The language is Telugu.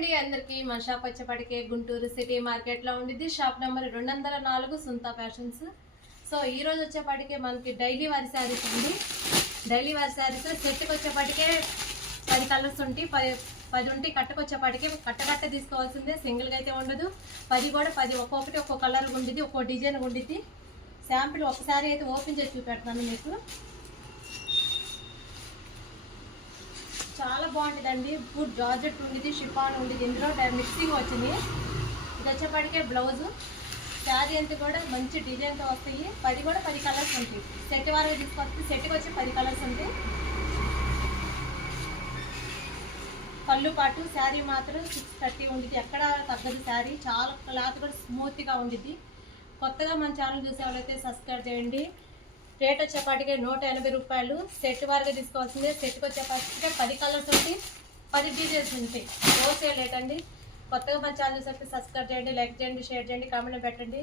అండి అందరికి. మన షాప్ వచ్చేప్పటికే గుంటూరు సిటీ మార్కెట్లో ఉండిద్ది. షాప్ నెంబర్ రెండు వందల నాలుగు సుంతా ఫ్యాషన్స్. సో ఈ రోజు వచ్చేప్పటికే మనకి డైలీ వారి శారీస్ ఉంది డైలీ వారి శారీస్ చెట్టుకు వచ్చేప్పటికే పది కలర్స్ ఉంటాయి పది పది ఉంటే కట్టకు వచ్చేప్పటికే కట్ట కట్ట తీసుకోవాల్సిందే. సింగిల్గా అయితే ఉండదు. పది కూడా పది ఒక్కొక్కటి ఒక్కో కలర్ ఉండిద్ది ఒక్కో డిజైన్ ఉండిద్ది. శాంపిల్ ఒకసారి అయితే ఓపెన్ చేసి చూపెడతాను మీకు. చాలా బాగుంటుందండి. ఫుడ్ జార్జెట్ ఉండేది షిఫాన్ ఉండేది. ఇందులో మిక్సింగ్ వచ్చింది. ఇది వచ్చేప్పటికే బ్లౌజు. శారీ అంతా కూడా మంచి డిజైన్తో వస్తాయి. పది కూడా పది కలర్స్ ఉంటాయి. సెట్ వారికి తీసుకొస్తే సెట్కి వచ్చి పది కలర్స్ ఉంటాయి. పళ్ళు పాటు శారీ మాత్రం సిక్స్ థర్టీ ఉండేది. ఎక్కడ తగ్గదు శారీ. చాలా క్లాత్ కూడా స్మూత్గా ఉండిద్ది కొత్తగా మన ఛానల్ చూసే వాళ్ళైతే సబ్స్క్రైబ్ చేయండి. రేట్ వచ్చేపాటికి నూట ఎనభై రూపాయలు. సెట్ వారిగా తీసుకోవాల్సిందే. సెట్కి వచ్చేపాటికి పది కలర్స్ ఉంటాయి. పది డీటెయిల్స్ ఉంటాయి. హోల్సేల్ రేట్ అండి కొత్తగా మన ఛానల్ వచ్చి సబ్స్క్రైబ్ చేయండి లైక్ చేయండి షేర్ చేయండి కామెంట్ పెట్టండి.